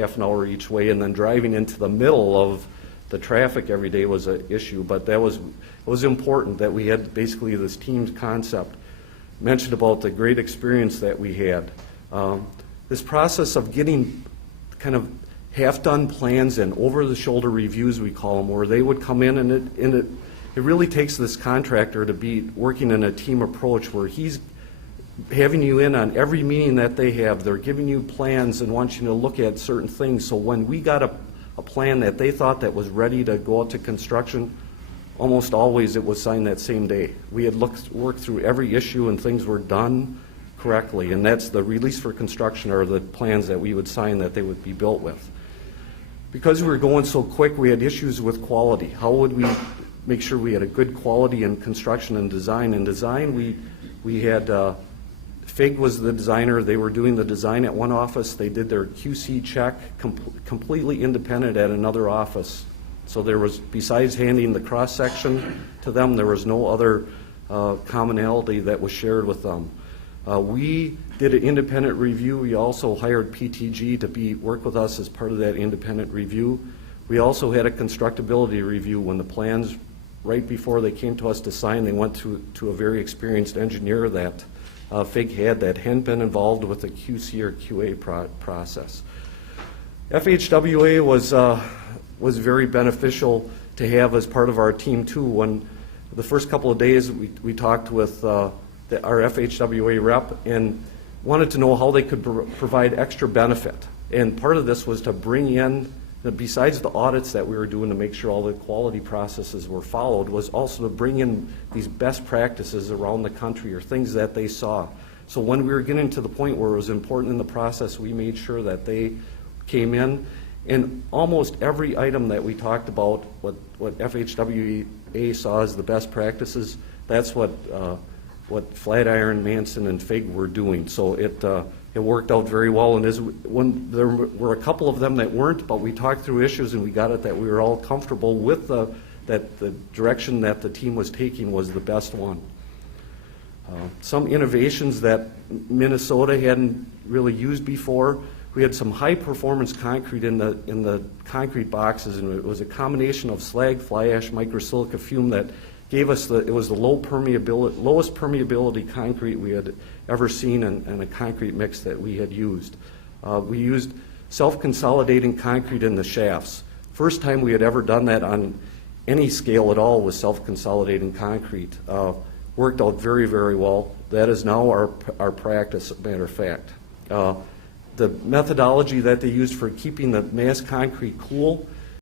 half an hour each way, and then driving into the middle of the traffic every day was an issue. But it was important that we had basically this team concept. Mentioned about the great experience that we had. This process of getting kind of half-done plans and over-the-shoulder reviews, we call them, where they would come in, and it really takes this contractor to be working in a team approach where he's having you in on every meeting that they have. They're giving you plans and want you to look at certain things. So when we got a plan that they thought that was ready to go out to construction, almost always it was signed that same day. We had worked through every issue and things were done correctly, and that's the release for construction, or the plans that we would sign that they would be built with. Because we were going so quick, we had issues with quality. How would we make sure we had a good quality in construction and design? In design, we had FIG was the designer. They were doing the design at one office. They did their QC check completely independent at another office. So there was, besides handing the cross-section to them, there was no other commonality that was shared with them. We did an independent review. We also hired PTG to work with us as part of that independent review. We also had a constructability review when the plans, right before they came to us to sign, they went to a very experienced engineer that FIG had that hadn't been involved with the QC or QA process. FHWA was very beneficial to have as part of our team too. When the first couple of days we talked with our FHWA rep and wanted to know how they could provide extra benefit. And part of this was to bring in, besides the audits that we were doing to make sure all the quality processes were followed, was also to bring in these best practices around the country or things that they saw. So when we were getting to the point where it was important in the process, we made sure that they came in. And almost every item that we talked about, what FHWA saw as the best practices, that's what Flatiron, Manson, and FIG were doing. So it worked out very well. And when there were a couple of them that weren't, but we talked through issues and we got it that we were all comfortable with that the direction that the team was taking was the best one. Some innovations that Minnesota hadn't really used before. We had some high-performance concrete in the concrete boxes, and it was a combination of slag, fly ash, microsilica fume that gave us it was the lowest permeability concrete we had ever seen in a concrete mix that we had used. We used self-consolidating concrete in the shafts. First time we had ever done that on any scale at all was self-consolidating concrete. Worked out very, very well. That is now our practice, as a matter of fact. The methodology that they used for keeping the mass concrete cool